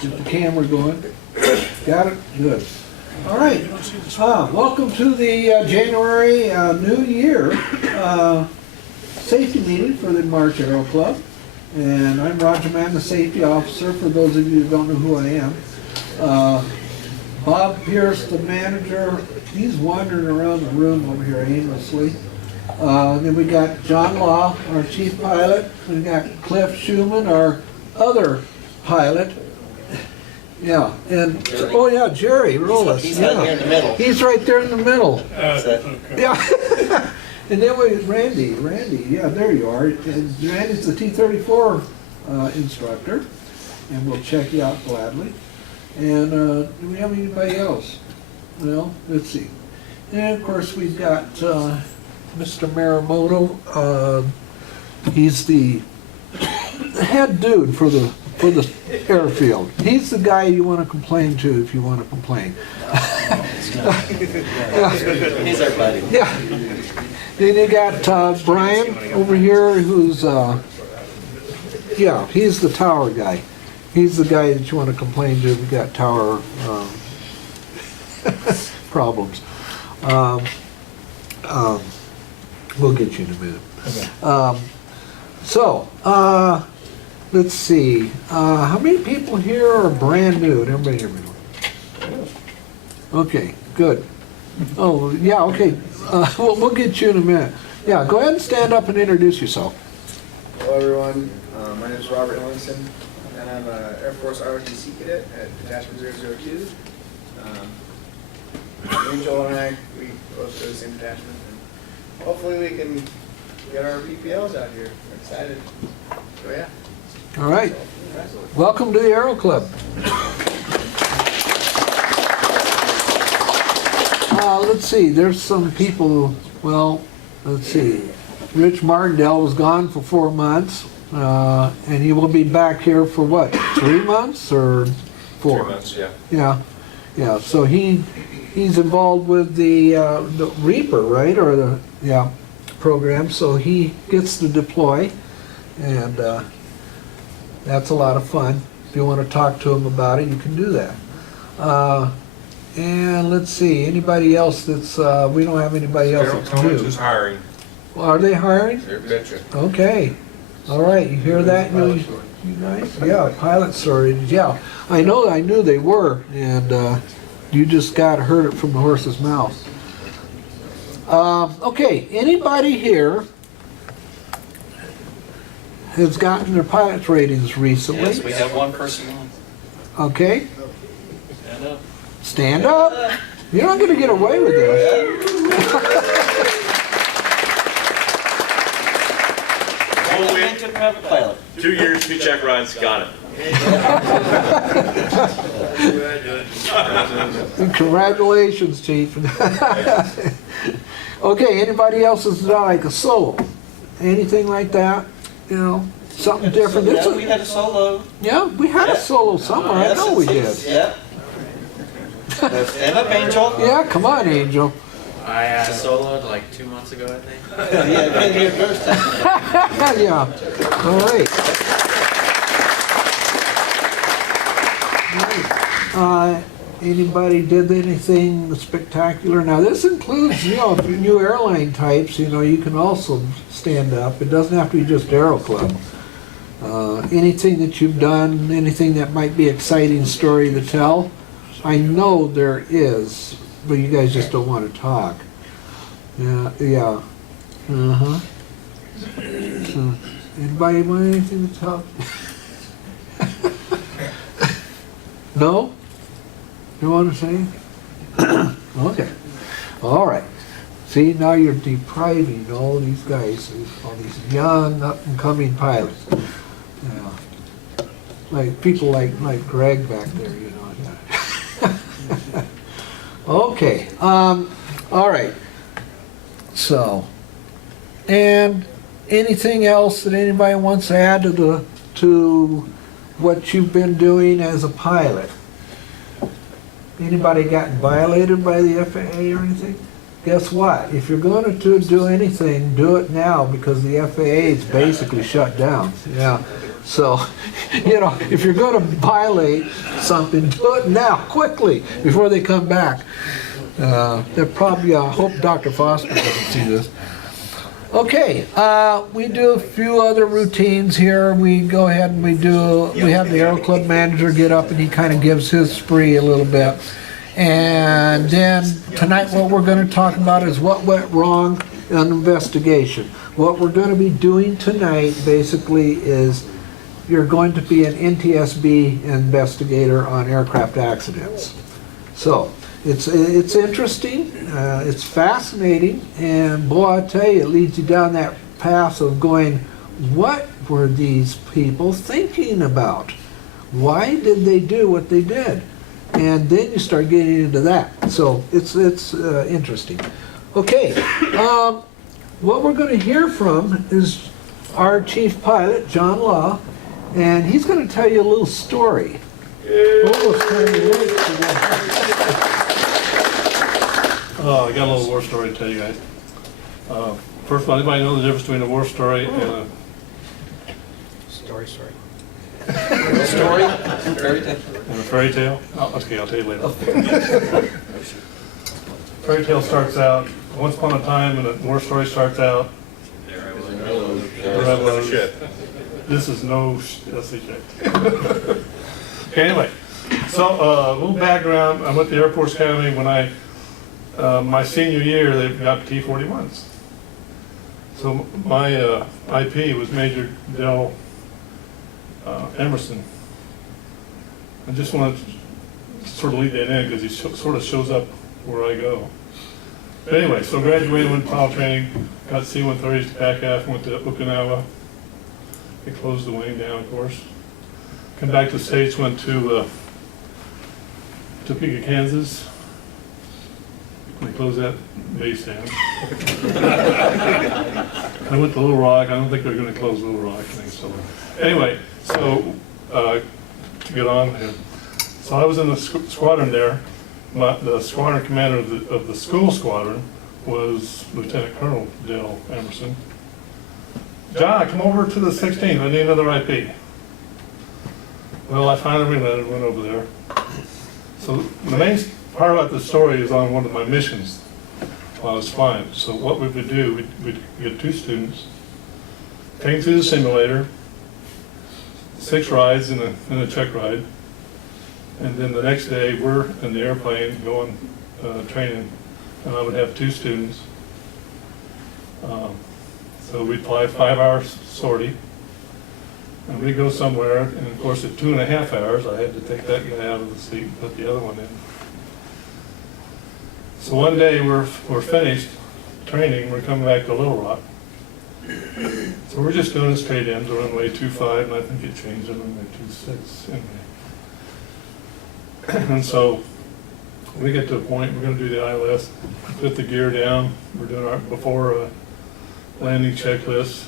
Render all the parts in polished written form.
Get the camera going. Got it? Good. All right. Welcome to the January New Year safety meeting for the March Aero Club. And I'm Roger Mann, the safety officer, for those of you who don't know who I am. Bob Pierce, the manager, he's wandering around the room over here aimlessly. Then we got John Law, our chief pilot. We got Cliff Schumann, our other pilot. Yeah, and oh yeah, Jerry Rollis. He's right here in the middle. He's right there in the middle. Okay. Yeah. And then we Randy, yeah, there you are. And Randy's the T-34 instructor, and we'll check you out gladly. And do we have anybody else? Well, let's see. And of course we've got Mr. Maramoto. He's the head dude for the airfield. He's the guy you want to complain to if you want to complain. He's our buddy. Yeah. Then you got Brian over here, who's yeah, he's the tower guy. He's the guy that you want to complain to if you got tower problems. We'll get you in a minute. Okay. Let's see. How many people here are brand new? Did everybody hear me? Okay, good. Oh, yeah, okay. We'll get you in a minute. Yeah, go ahead and stand up and introduce yourself. Hello everyone, my name is Robert Ellingson, and I'm an Air Force ROTC cadet at Detachment 002. Angel and I, we both go to the same detachment, and hopefully we can get our PPLs out here. We're excited. So yeah. All right. Welcome to the Aero Club. Let's see, there's some people, well, let's see. Rich Martindale was gone for 4 months, and he will be back here for what, 3 months or 4? 3 months, yeah. Yeah, so he's involved with the Reaper, right, or the, yeah, program, so he gets to deploy, and that's a lot of fun. If you want to talk to him about it, you can do that. And let's see, anybody else that's, we don't have anybody else that's new. Is hiring. Well, are they hiring? They're bitching. Okay. All right, you hear that, you guys? Yeah, pilot shortage, yeah. I knew they were, and you just heard it from the horse's mouth. Okay, anybody here has gotten their pilot ratings recently? Yes, we have one person on. Okay. Stand up. Stand up. You're not going to get away with this. To private pilot. 2 years, 2 check rides, got it. Congratulations, Chief. Okay, anybody else has done like a solo? Anything like that? You know, something different? Yeah, we had a solo. Yeah, we had a solo somewhere. I know we did. Yeah. Stand up, Angel. Yeah, come on, Angel. I soloed like 2 months ago, I think. Yeah, been here first time. Yeah. All right. Anybody did anything spectacular? Now this includes, you know, new airline types. You know, you can also stand up. It doesn't have to be just Aero Club. Anything that you've done, anything that might be an exciting story to tell. I know there is, but you guys just don't want to talk. Yeah. Uh-huh. So, anybody want anything to tell? No? You want to say? Okay. All right. See, now you're depriving all these guys, all these young, up-and-coming pilots. Yeah. Like people like Greg back there, you know. Okay. All right. So, and anything else that anybody wants to add to what you've been doing as a pilot? Anybody gotten violated by the FAA or anything? Guess what? If you're going to do anything, do it now, because the FAA is basically shut down. Yeah. So, you know, if you're gonna violate something, do it now, quickly, before they come back. They're probably, I hope Dr. Foster doesn't see this. Okay, we do a few other routines here. We go ahead and we have the Aero Club manager get up and he kind of gives his spree a little bit. And then tonight what we're going to talk about is what went wrong in the investigation. What we're going to be doing tonight basically is you're going to be an NTSB investigator on aircraft accidents. So it's interesting, it's fascinating, and boy, I tell you, it leads you down that path of going, what were these people thinking about? Why did they do what they did? And then you start getting into that. So it's interesting. Okay, what we're going to hear from is our chief pilot, John Law, and he's going to tell you a little story. Almost kind of late for that. I got a little war story to tell you guys. First of all, anybody know the difference between a war story and a Story. fairy tale? Oh, okay, I'll tell you later. Fairy tale starts out, once upon a time, and a war story starts out. This is no shit. Okay, anyway, so a little background. I went to Air Force Academy when my senior year. They got T-41s. So my IP was Major Dell Emerson. I just wanted to sort of lead that in because he sort of shows up where I go. But anyway, so graduated, went to pilot training, got C-130s to PACAF, went to Okinawa. They closed the wing down, of course. Come back to the States, went to Topeka, Kansas. They closed that base down. I went to Little Rock. I don't think they're going to close Little Rock. I think so. Anyway, so to get on, so I was in the squadron there. The squadron commander of the school squadron was Lieutenant Colonel Dale Emerson. John, come over to the 16th. I need another IP. Well, I finally relented and went over there. So the main part about the story is on one of my missions while I was flying. So what we would do, we'd get 2 students, take them through the simulator, 6 rides in a check ride, and then the next day we're in the airplane going training, and I would have 2 students. So we'd fly 5-hour sortie, and we'd go somewhere, and of course at 2.5 hours I had to take that guy out of the seat and put the other one in. So one day we're finished training, we're coming back to Little Rock. So we're just doing a straight in to runway 25, and I think it changed to runway 26 anyway. And so we get to a point, we're going to do the ILS, put the gear down, we're doing our before landing checklist.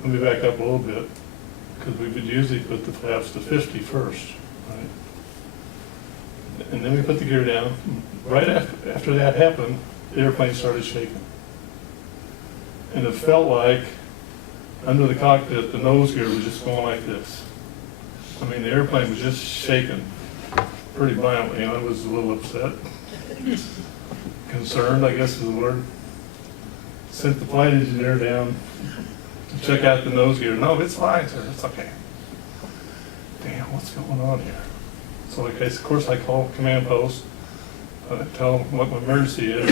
Let me back up a little bit, because we would usually put the flaps to 50 first, right? And then we put the gear down. Right after that happened, the airplane started shaking. And it felt like under the cockpit, the nose gear was just going like this. I mean, the airplane was just shaking pretty violently, and I was a little upset. Concerned, I guess is the word. Sent the flight engineer down to check out the nose gear. No, it's fine, sir, it's okay. Damn, what's going on here? So of course I call command post, tell them what my emergency is.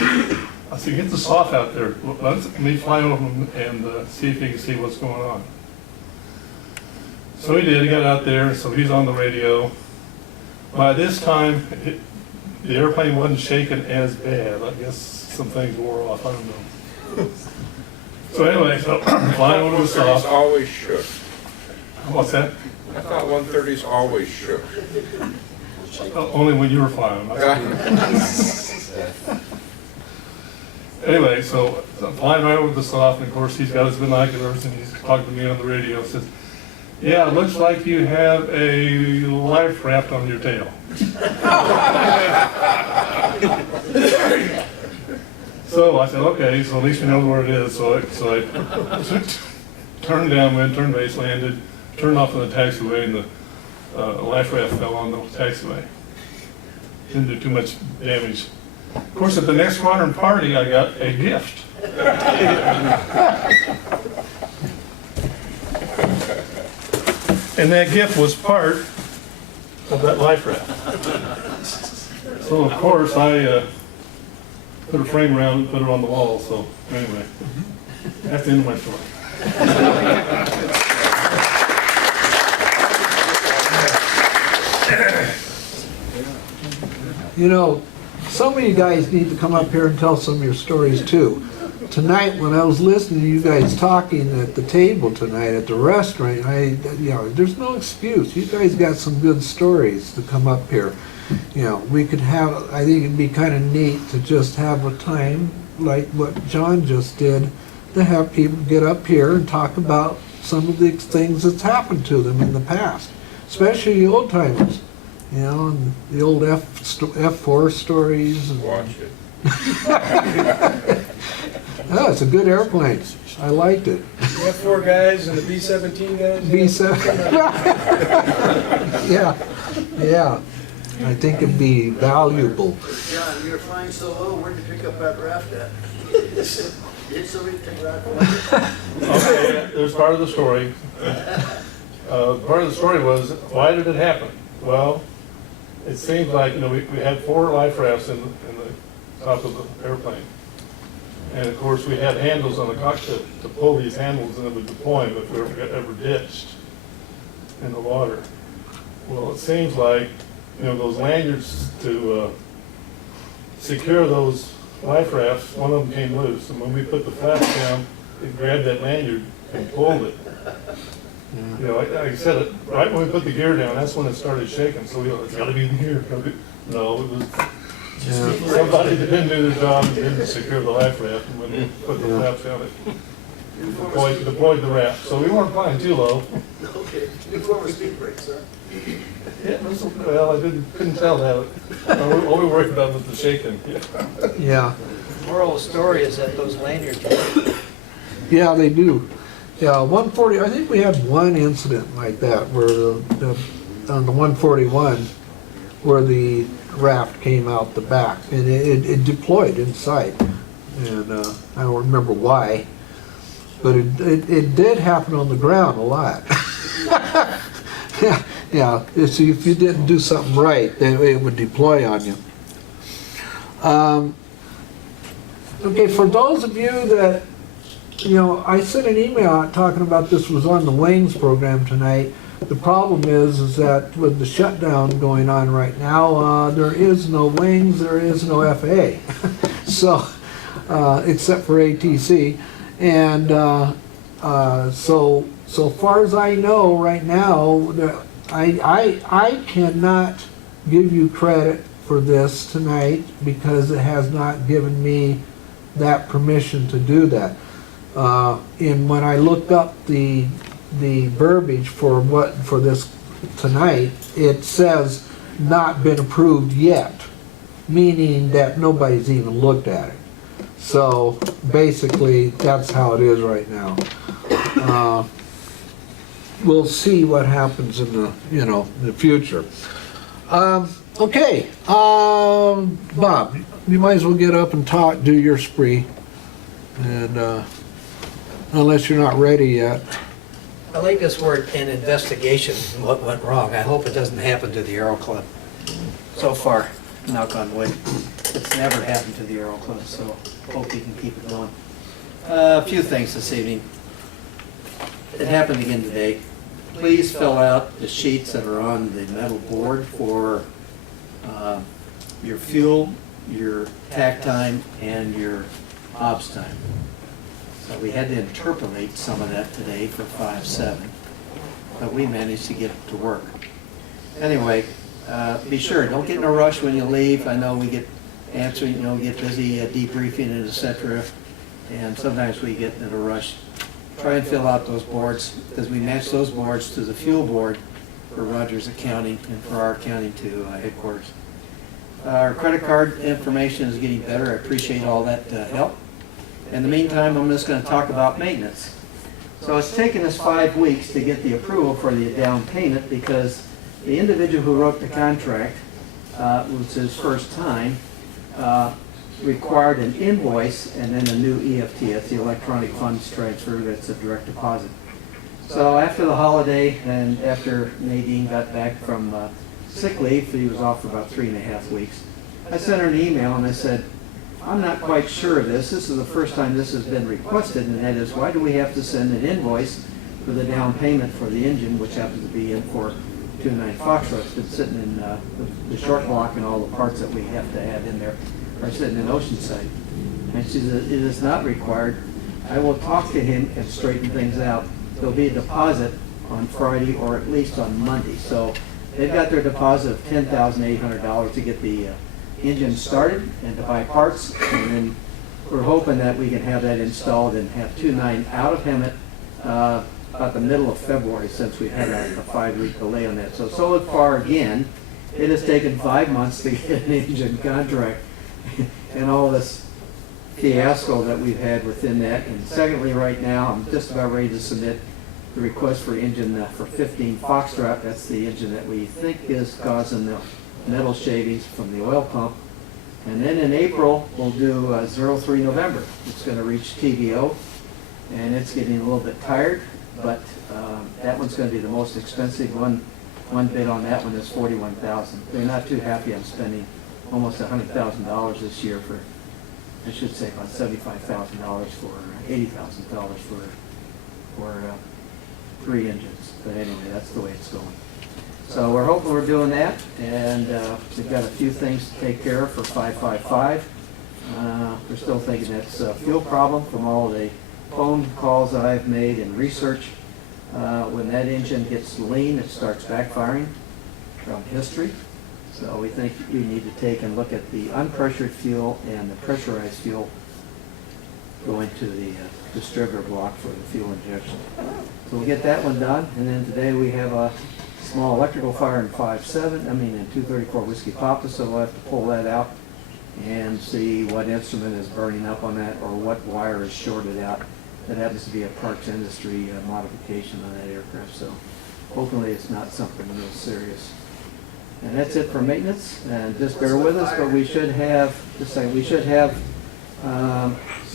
I said, get the SOF out there. Let me fly over and see if he can see what's going on. So he did, he got out there, so he's on the radio. By this time, the airplane wasn't shaking as bad. I guess some things wore off, I don't know. So anyway, so flying over the SOF. Always shook. What's that? I thought 130s always shook. Only when you were flying. Anyway, so I'm flying right over the SOF, and of course he's got his binoculars, and he's talking to me on the radio. Says, "Yeah, it looks like you have a life raft on your tail." So I said, "Okay, so at least we know where it is." So I turned turned downwind, turned base, landed, turned off on the taxiway, and the life raft fell on the taxiway. Didn't do too much damage. Of course, at the next squadron party, I got a gift. And that gift was part of that life raft. So of course, I put a frame around it, put it on the wall, so anyway, that's the end of my story. You know, some of you guys need to come up here and tell some of your stories too. Tonight, when I was listening to you guys talking at the table tonight at the restaurant, there's no excuse. You guys got some good stories to come up here. You know, we could have, I think it'd be kind of neat to just have a time like what John just did, to have people get up here and talk about some of the things that's happened to them in the past, especially the old timers. You know, and the old F4 stories. And, Watch it. oh, it's a good airplane. I liked it. The F4 guys and the B-17 guys. B7. Yeah, yeah. I think it'd be valuable. John, you were flying so low, where'd you pick up that raft at? Did somebody pick it up? Okay, there's part of the story. Part of the story was, why did it happen? Well, it seems like, you know, we had 4 life rafts in the top of the airplane. And of course, we had handles on the cockpit to pull these handles and it would deploy them if we were ever ditched in the water. Well, it seems like, you know, those lanyards to secure those life rafts, one of them came loose. And when we put the flaps down, it grabbed that lanyard and pulled it. You know, like I said, right when we put the gear down, that's when it started shaking. So we thought, it's got to be the gear. No, it was somebody that didn't do their job and didn't secure the life raft. And when we put the flaps down, it deployed the raft. So we weren't flying too low. Okay, new form of speed brakes, sir. Yeah, well, I couldn't tell that. All we worried about was the shaking. Yeah, Moral of the story is that those lanyards, yeah, they do. Yeah, 140, I think we had one incident like that where on the 141, where the raft came out the back and it deployed inside. And I don't remember why, but it did happen on the ground a lot. Yeah, so if you didn't do something right, then it would deploy on you. Okay, for those of you that, you know, I sent an email out talking about this was on the wings program tonight. The problem is that with the shutdown going on right now, there is no wings, there is no FAA. So, except for ATC. And so far as I know right now, I cannot give you credit for this tonight because it has not given me that permission to do that. And when I looked up the verbiage for this tonight, it says not been approved yet, meaning that nobody's even looked at it. So basically, that's how it is right now. We'll see what happens in the future. Okay, Bob, you might as well get up and do your spree, and unless you're not ready yet. I like this word, an investigation, what went wrong. I hope it doesn't happen to the Aero Club. So far, knock on wood, it's never happened to the Aero Club, so hope we can keep it going. A few things this evening. It happened again today. Please fill out the sheets that are on the metal board for your fuel, your tack time, and your ops time. So we had to interpolate some of that today for 5-7, but we managed to get it to work. Anyway, be sure, don't get in a rush when you leave. I know we get answering, get busy debriefing and etc. And sometimes we get in a rush. Try and fill out those boards because we match those boards to the fuel board for Rogers Accounting and for our accounting to headquarters. Our credit card information is getting better. I appreciate all that help. In the meantime, I'm just going to talk about maintenance. So it's taken us 5 weeks to get the approval for the down payment because the individual who wrote the contract, was his first time, required an invoice and then a new EFT, that's the electronic funds transfer, that's a direct deposit. So after the holiday and after Nadine got back from sick leave, he was off for about 3.5 weeks, I sent her an email and I said, I'm not quite sure of this. This is the first time this has been requested, and that is, why do we have to send an invoice for the down payment for the engine, which happens to be in for 29 Foxtrot? It's been sitting in the short block, and all the parts that we have to add in there are sitting in Oceanside. And she said, it is not required. I will talk to him and straighten things out. There'll be a deposit on Friday or at least on Monday. So they've got their deposit of $10,800 to get the engine started and to buy parts, and then we're hoping that we can have that installed and have 29 out of Hemet about the middle of February, since we've had a 5-week delay on that. So far, again, it has taken 5 months to get an engine contract and all this fiasco that we've had within that. And secondly, right now, I'm just about ready to submit the request for engine for 15 Foxtrot. That's the engine that we think is causing the metal shavings from the oil pump. And then in April, we'll do 03 November. It's going to reach TVO, and it's getting a little bit tired, but that one's going to be the most expensive one. One bid on that one is $41,000. They're not too happy I'm spending almost $100,000 this year for, I should say about $75,000 for $80,000 for 3 engines. But anyway, that's the way it's going. So we're hoping we're doing that, and we've got a few things to take care of for 555. We're still thinking that's a fuel problem from all the phone calls that I've made and research. When that engine gets lean, it starts backfiring from history. So we think we need to take and look at the unpressured fuel and the pressurized fuel going to the distributor block for the fuel injection. So we'll get that one done, and then today we have a small electrical fire in 234 Whiskey Papa, so we'll have to pull that out and see what instrument is burning up on that or what wire is shorted out. That happens to be a Parks Industry modification on that aircraft, so hopefully it's not something real serious. And that's it for maintenance, and just bear with us, but we should have,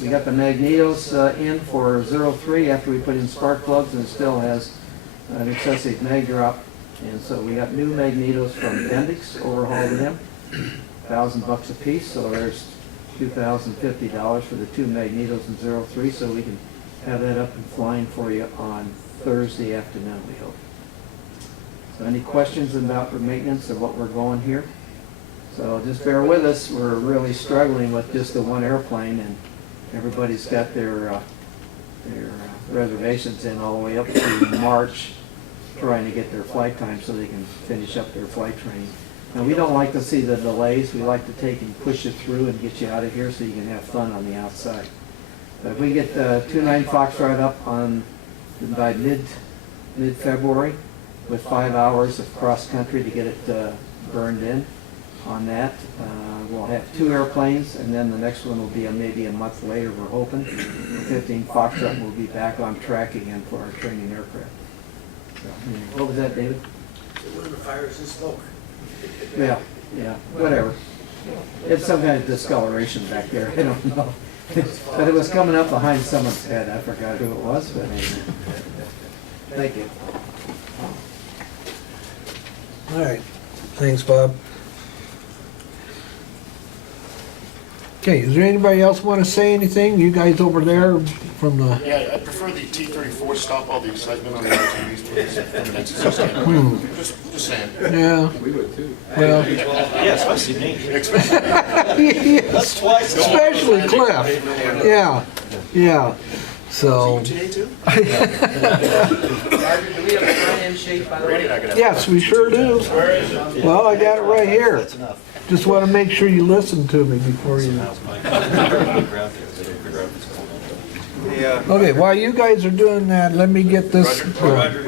we got the magnetos in for 03 after we put in spark plugs, and it still has an excessive mag drop. And so we got new magnetos from Bendix, overhauled them, $1,000 a piece, so there's $2,050 for the 2 magnetos in 03, so we can have that up and flying for you on Thursday afternoon, we hope. So any questions about the maintenance of what we're going here? So just bear with us, we're really struggling with just the one airplane, and everybody's got their reservations in all the way up to March, trying to get their flight time so they can finish up their flight training. Now, we don't like to see the delays. We like to take and push it through and get you out of here so you can have fun on the outside. But if we get 29 Foxtrot up by mid-February with 5 hours of cross-country to get it burned in on that, we'll have 2 airplanes, and then the next one will be maybe a month later, we're hoping. 15 Foxtrot will be back on track again for our training aircraft. What was that, David? When the fire is in smoke. Yeah, whatever. It's some kind of discoloration back there, I don't know. But it was coming up behind someone's head. I forgot who it was, but anyway. Thank you. All right, thanks, Bob. Okay, is there anybody else want to say anything? You guys over there from the, Yeah, I prefer the T-34 stop all the excitement on the RTVs, please, from an exercise standpoint. Just saying. yeah, We would too. well, Yeah, especially me. yes, especially Cliff. Yeah, so, Today too? Roger, do we have a front end shape, by the way? yes, we sure do. Well, I got it right here. That's enough. Just want to make sure you listen to me before you. Okay, while you guys are doing that, let me get this. Roger,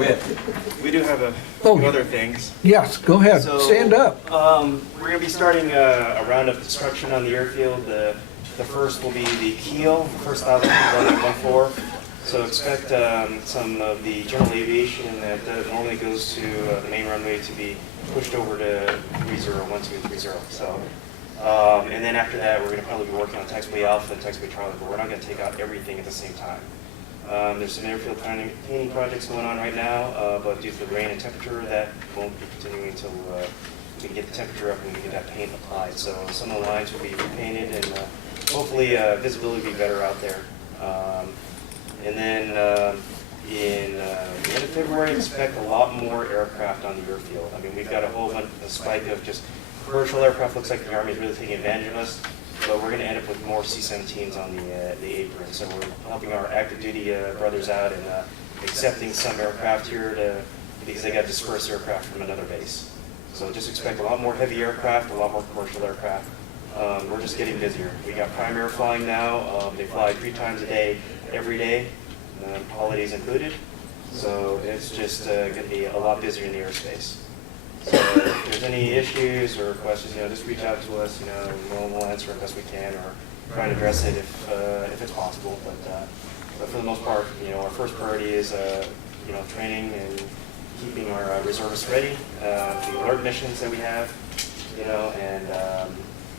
we do have a Oh. few other things. Yes, go ahead, So, stand up. We're going to be starting a round of construction on the airfield. The first will be the keel, the first 1,000 feet on 1-4. So expect some of the general aviation that normally goes to the main runway to be pushed over to 1230. So, and then after that, we're going to probably be working on taxiway alpha and taxiway Charlie, but we're not going to take out everything at the same time. There's some airfield painting projects going on right now, but due to the rain and temperature, that won't be continuing until we can get the temperature up and we get that paint applied. So some of the lines will be repainted and hopefully visibility will be better out there. And then in the end of February, expect a lot more aircraft on the airfield. I mean, we've got a spike of just commercial aircraft. Looks like the Army is really taking advantage of us. But we're going to end up with more C-17s on the apron. So we're helping our active duty brothers out and accepting some aircraft here because they got dispersed aircraft from another base. So just expect a lot more heavy aircraft, a lot more commercial aircraft. We're just getting busier. We got Prime Air flying now. They fly 3 times a day, every day, holidays included. So it's just going to be a lot busier in the airspace. So if there's any issues or questions, just reach out to us. We'll answer as best we can or try and address it if it's possible. But for the most part, our first priority is training and keeping our reservists ready, the alert missions that we have, and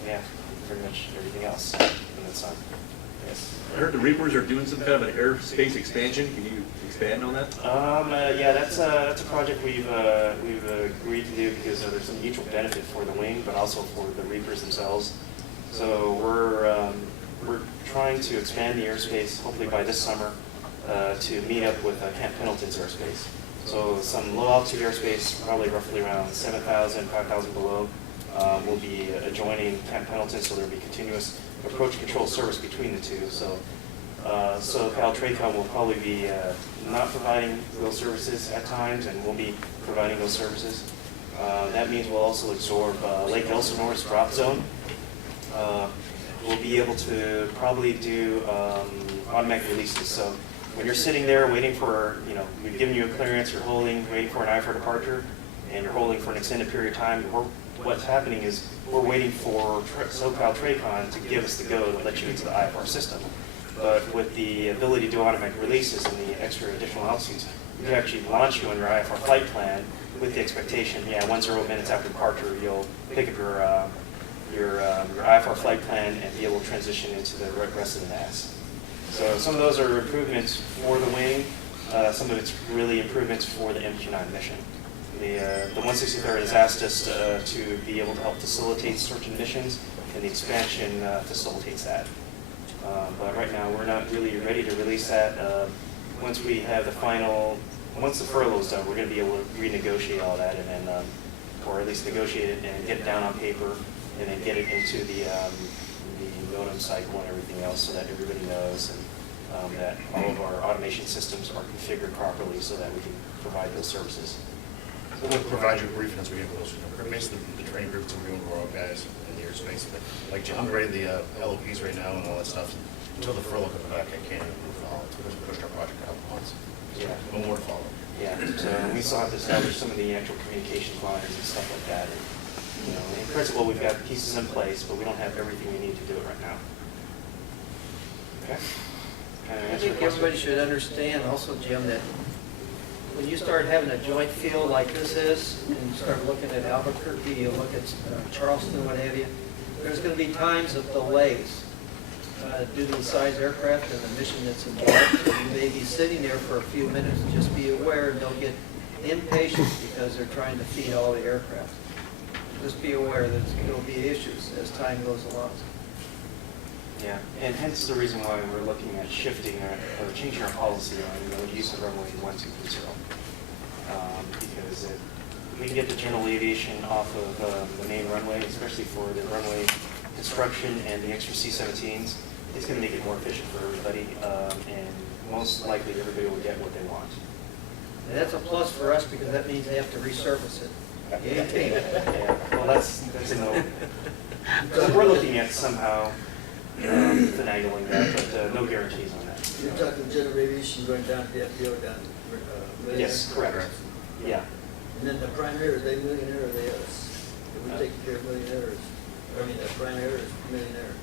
yeah, pretty much everything else in the sun. Yes. I heard the Reapers are doing some kind of an airspace expansion. Can you expand on that? Yeah, that's a project we've agreed to do because there's some mutual benefit for the wing, but also for the Reapers themselves. So we're trying to expand the airspace, hopefully by this summer, to meet up with Camp Pendleton's airspace. So some low altitude airspace, probably roughly around 7,000, 5,000 below, will be adjoining Camp Pendleton, so there'll be continuous approach control service between the two. So Cal TRACOM will probably be not providing those services at times, and we'll be providing those services. That means we'll also absorb Lake Elsinore's drop zone. We'll be able to probably do automatic releases. So when you're sitting there waiting for, we've given you a clearance, you're holding, waiting for an IFR departure, and you're holding for an extended period of time, what's happening is we're waiting for SoCal TRACON to give us the go to let you into the IFR system. But with the ability to do automatic releases and the extra additional altitudes, we can actually launch you on your IFR flight plan with the expectation, 10 minutes after departure, you'll pick up your IFR flight plan and be able to transition into the rest of the NAS. So some of those are improvements for the wing. Some of it's really improvements for the MQ-9 mission. The 163rd has asked us to be able to help facilitate certain missions, and the expansion facilitates that. But right now, we're not really ready to release that. Once we have once the furlough is done, we're going to be able to renegotiate all that, and then, or at least negotiate it and get it down on paper, and then get it into the NOTAM cycle and everything else, so that everybody knows and that all of our automation systems are configured properly, so that we can provide those services. So we'll provide you a briefing as we get closer. Basically, the training groups are doing for our guys in the airspace. But like I'm grading the LOPs right now and all that stuff. Until the furlough comes back, I can't even move on because we pushed our project out once. Yeah. No more to follow. Yeah. So we still have to establish some of the actual communication lines and stuff like that. And, in principle, we've got pieces in place, but we don't have everything we need to do it right now. Okay. I think everybody should understand also, Jim, that when you start having a joint field like this is, and you start looking at Albuquerque, you look at Charleston, what have you, there's going to be times of delays due to the size aircraft and the mission that's involved. So you may be sitting there for a few minutes. Just be aware they'll get impatient because they're trying to feed all the aircraft. Just be aware that there will be issues as time goes along. Yeah, and hence the reason why we're looking at shifting or changing our policy on the use of runway 1230. Because if we can get the general aviation off of the main runway, especially for the runway construction and the extra C-17s, it's going to make it more efficient for everybody, and most likely everybody will get what they want. And that's a plus for us because that means they have to resurface it. Yeah, well, that's a no. So we're looking at somehow finagling that, but no guarantees on that. You're talking general aviation going down to the FBO down to Yes, correct. Yeah. And then the prime air, are they millionaire or are they us? Are we taking care of millionaires? I mean, the prime air is millionaire.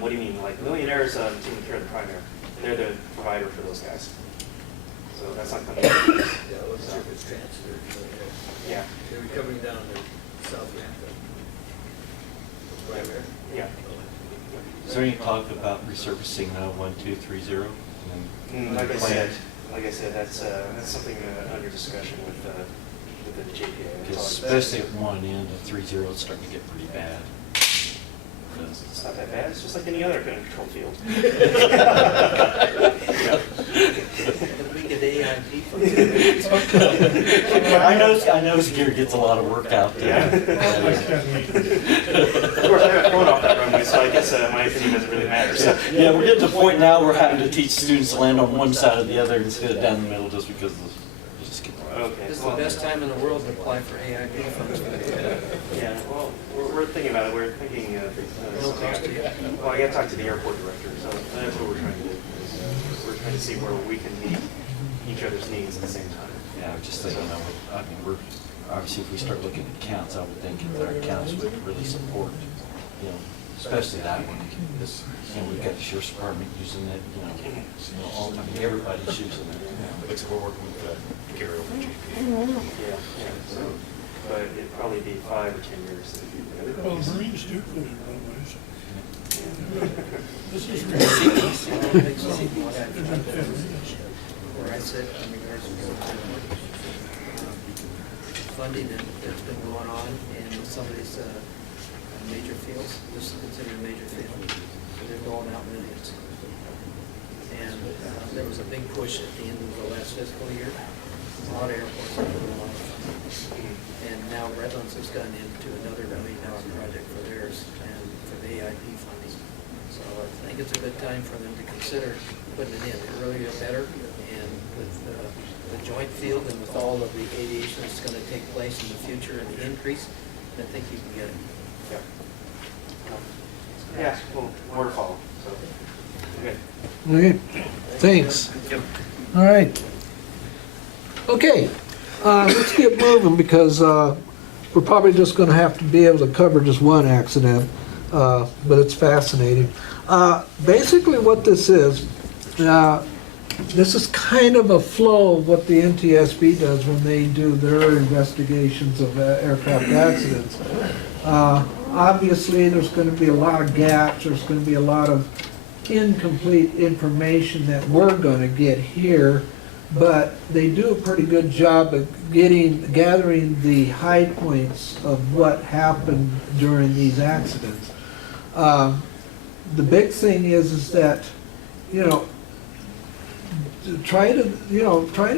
What do you mean? Like millionaires taking care of the prime air? they're the provider for those guys. So that's not coming. Yeah, let's see if it's transferred. Yeah, They're coming down to South Hampton. Right there? yeah. Is there any talk about resurfacing 1230? Like I said, that's something under discussion with the JPA. Because especially at one end of 30, it's starting to get pretty bad. It's not that bad, it's just like any other kind of control field. We get AIP from I know Gear gets a lot of work out there. Of course, I haven't flown off that runway, so I guess my opinion doesn't really matter. So. Yeah, we're getting to the point now we're having to teach students to land on one side or the other instead of down the middle just because of the, just get Okay. This is the best time in the world to apply for AIP funds. Yeah, well, we're thinking about it. We're thinking No cost to you. well, I got to talk to the airport director, so that's what we're trying to do. Is we're trying to see where we can meet each other's needs at the same time. Yeah, I was just thinking, I mean, we're, obviously if we start looking at accounts, I would think that our accounts would really support, you know, especially that one. This, you know, we've got the sheriff's department using it, you know, all, I mean, everybody's using it. Like I said, we're working with Aero and JPA. Yeah, yeah. So, but it'd probably be 5 or 10 years. Well, the Marines do put in runways. This is Where I sit, in regards to funding that's been going on in some of these major fields, this is considered a major field. They're going out millions. And there was a big push at the end of the last fiscal year. A lot of airports are doing a lot of funding. And now Redlands has gone into another $1 million project for theirs and for the AIP funding. So I think it's a good time for them to consider putting it in. The earlier the better, and with the joint field and with all of the aviation that's going to take place in the future and the increase, I think you can get it. Yeah. Yeah, well, more to follow. So, okay. Okay, thanks. All right. Okay, let's get moving because we're probably just gonna have to be able to cover just one accident, but it's fascinating. Basically what this is kind of a flow of what the NTSB does when they do their investigations of aircraft accidents. Obviously, there's going to be a lot of gaps, there's going to be a lot of incomplete information that we're going to get here, but they do a pretty good job of gathering the high points of what happened during these accidents. The big thing is that, you know, try to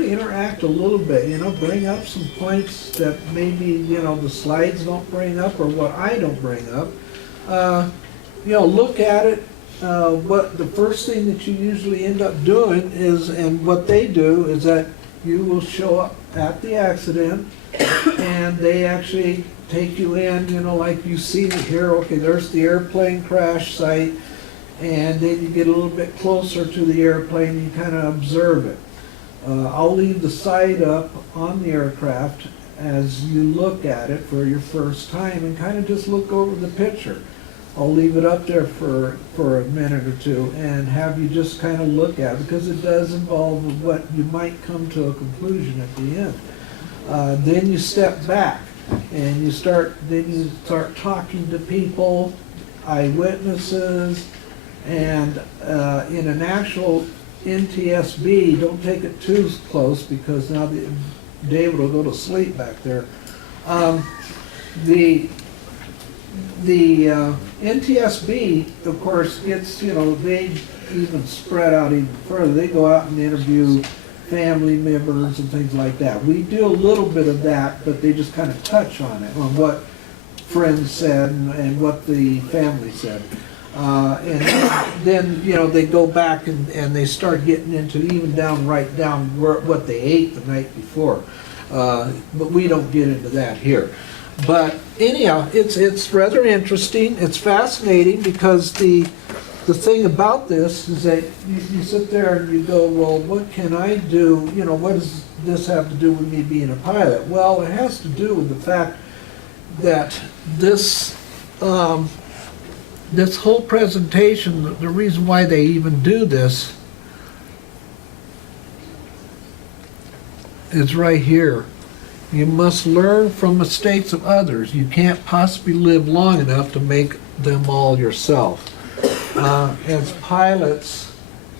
interact a little bit, bring up some points that maybe, the slides don't bring up or what I don't bring up. Look at it. What the first thing that you usually end up doing is, and what they do is that you will show up at the accident and they actually take you in, like you see here, okay, there's the airplane crash site. And then you get a little bit closer to the airplane, and you kind of observe it. I'll leave the side up on the aircraft as you look at it for your first time and kind of just look over the picture. I'll leave it up there for a minute or two and have you just kind of look at it because it does involve what you might come to a conclusion at the end. Then you step back and you start talking to people, eyewitnesses, and in an actual NTSB, don't take it too close because now David will go to sleep back there. The NTSB, of course, gets, they even spread out even further. They go out and interview family members and things like that. We do a little bit of that, but they just kind of touch on it, on what friends said and what the family said. And then, they go back and they start getting into right down what they ate the night before. But we don't get into that here. But anyhow, it's rather interesting. It's fascinating because the thing about this is that you sit there and you go, well, what can I do? What does this have to do with me being a pilot? Well, it has to do with the fact that this whole presentation, the reason why they even do this is right here. You must learn from mistakes of others. You can't possibly live long enough to make them all yourself. As pilots,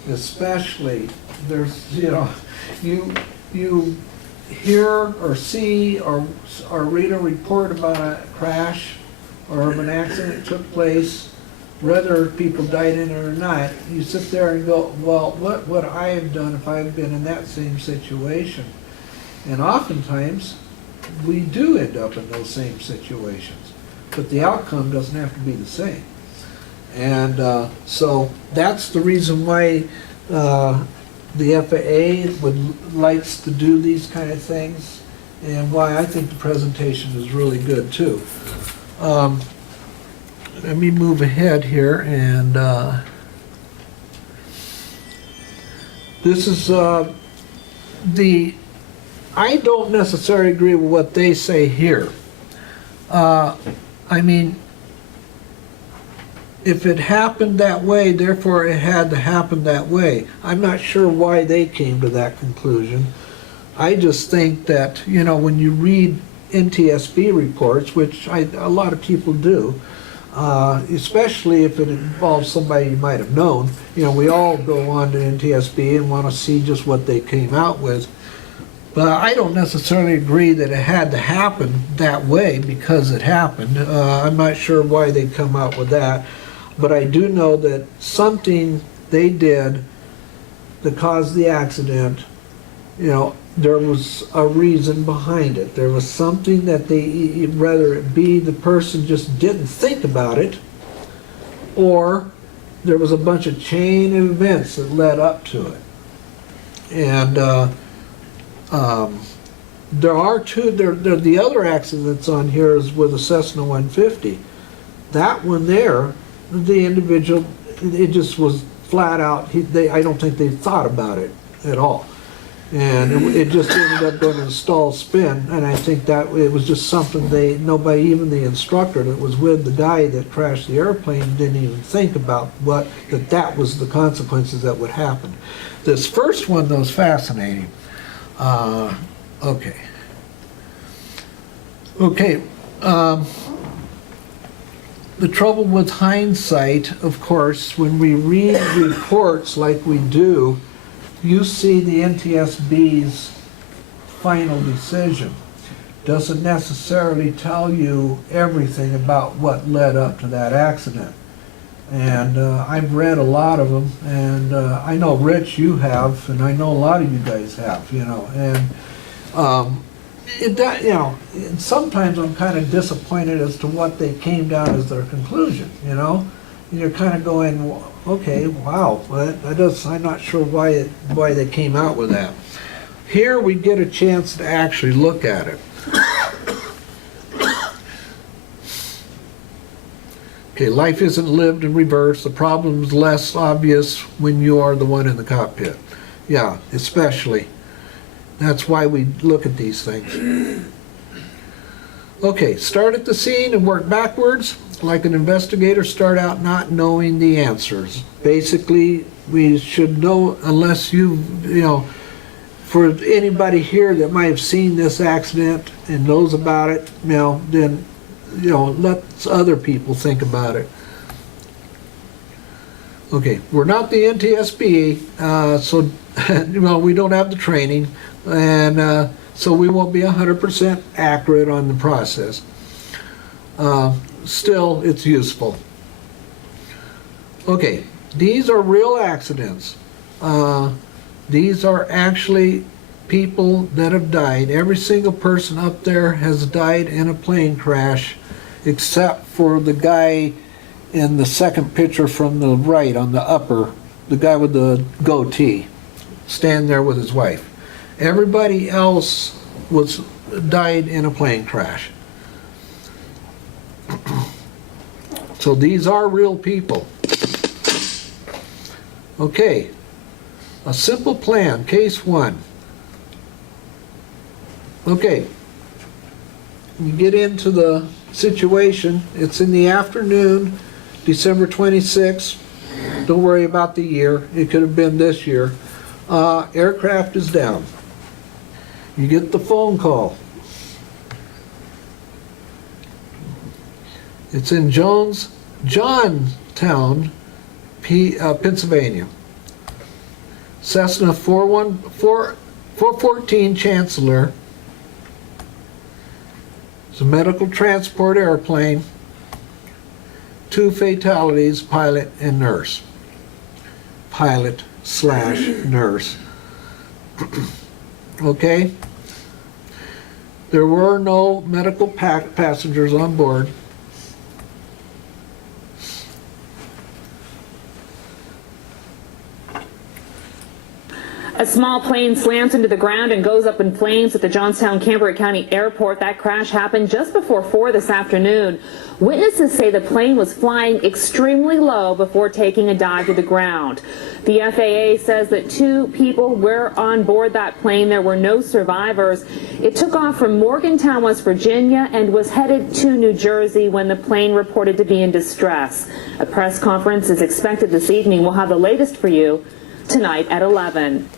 especially, there's, you hear or see or read a report about a crash or of an accident that took place, whether people died in it or not. You sit there and go, well, what would I have done if I'd been in that same situation? And oftentimes, we do end up in those same situations, but the outcome doesn't have to be the same. And so that's the reason why the FAA likes to do these kind of things, and why I think the presentation is really good too. Let me move ahead here, and this is I don't necessarily agree with what they say here. I mean, if it happened that way, therefore it had to happen that way. I'm not sure why they came to that conclusion. I just think that, when you read NTSB reports, which a lot of people do, especially if it involves somebody you might have known, we all go on to NTSB and want to see just what they came out with. But I don't necessarily agree that it had to happen that way because it happened. I'm not sure why they come out with that. But I do know that something they did that caused the accident, there was a reason behind it. There was something that they, whether it be the person just didn't think about it, or there was a bunch of chain of events that led up to it. And there are the other accidents on here is with a Cessna 150. That one there, the individual, it just was flat out, I don't think they thought about it at all. And it just ended up going in a stall spin, and I think that it was just something nobody, even the instructor that was with the guy that crashed the airplane, didn't even think about that was the consequences that would happen. This first one, though, is fascinating. Okay. The trouble with hindsight, of course, when we read reports like we do, you see the NTSB's final decision. Doesn't necessarily tell you everything about what led up to that accident. And I've read a lot of them, and I know, Rich, you have, and I know a lot of you guys have, and and sometimes I'm kind of disappointed as to what they came down as their conclusion, And you're kind of going, okay, wow, I'm not sure why they came out with that. Here we get a chance to actually look at it. Okay, life isn't lived in reverse. The problem's less obvious when you are the one in the cockpit. Yeah, especially. That's why we look at these things. Okay, start at the scene and work backwards. Like an investigator, start out not knowing the answers. Basically, we should know, unless for anybody here that might have seen this accident and knows about it, then, let other people think about it. Okay, we're not the NTSB, so, we don't have the training, and so we won't be 100% accurate on the process. Still, it's useful. Okay, these are real accidents. These are actually people that have died. Every single person up there has died in a plane crash, except for the guy in the second picture from the right on the upper, the guy with the goatee, standing there with his wife. Everybody else died in a plane crash. So these are real people. Okay, a simple plan, case one. Okay, you get into the situation. It's in the afternoon, December 26th. Don't worry about the year. It could have been this year. Aircraft is down. You get the phone call. It's in Johnstown, Pennsylvania. Cessna 414 Chancellor. It's a medical transport airplane. 2 fatalities, pilot and nurse. Pilot/nurse. Okay? There were no medical passengers on board. A small plane slams into the ground and goes up in flames at the Johnstown-Cambria County Airport. That crash happened just before 4 this afternoon. Witnesses say the plane was flying extremely low before taking a dive to the ground. The FAA says that 2 people were on board that plane. There were no survivors. It took off from Morgantown, West Virginia, and was headed to New Jersey when the plane reported to be in distress. A press conference is expected this evening. We'll have the latest for you tonight at 11.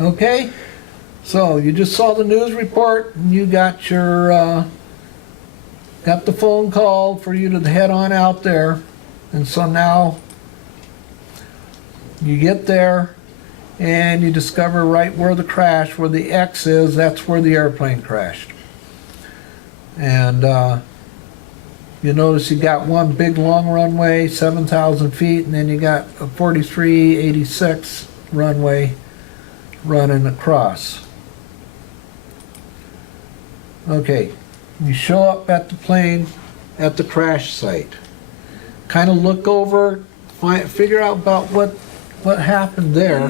Okay, so you just saw the news report, and you got your, got the phone call for you to head on out there. And so now you get there and you discover right where the crash, where the X is, that's where the airplane crashed. And you notice you got one big long runway, 7,000 feet, and then you got a 4386 runway running across. Okay, you show up at the plane at the crash site. Kind of look over, figure out about what happened there.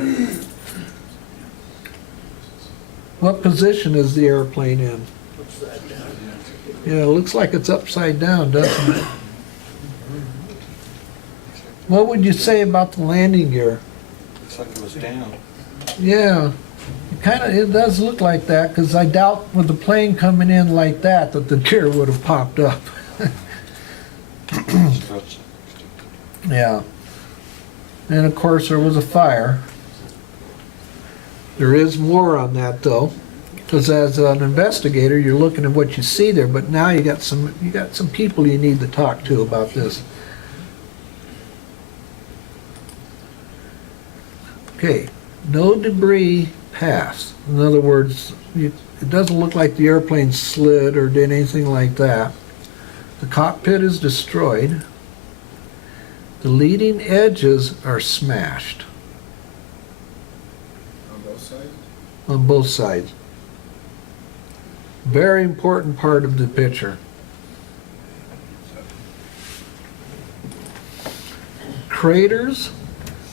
What position is the airplane in? Yeah, it looks like it's upside down, doesn't it? What would you say about the landing gear? Looks like it was down. Yeah, it does look like that, because I doubt with the plane coming in like that the gear would have popped up. Yeah. And of course there was a fire. There is more on that though, because as an investigator you're looking at what you see there, but now you got some people you need to talk to about this. Okay. No debris passed. In other words, it doesn't look like the airplane slid or did anything like that. The cockpit is destroyed. The leading edges are smashed. On both sides? On both sides. Very important part of the picture. Craters,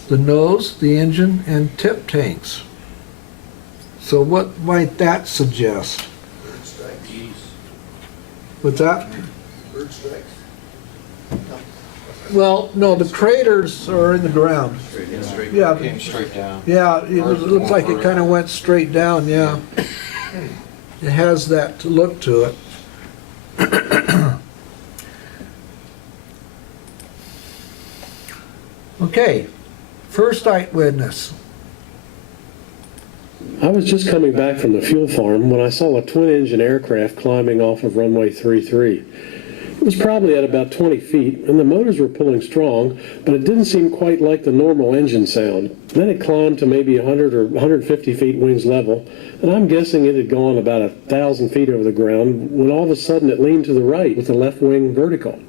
the nose, the engine, and tip tanks. So what might that suggest? Bird strikes. What's that? Bird strikes. Well, no, the craters are in the ground. Yeah, Came straight down. yeah, it looks like it kind of went straight down, yeah. It has that look to it. Okay, first eyewitness. I was just coming back from the fuel farm when I saw a twin-engine aircraft climbing off of runway 33. It was probably at about 20 feet, and the motors were pulling strong, but it didn't seem quite like the normal engine sound. Then it climbed to maybe 100 or 150 feet wings level, and I'm guessing it had gone about 1,000 feet over the ground when all of a sudden it leaned to the right with the left wing vertical.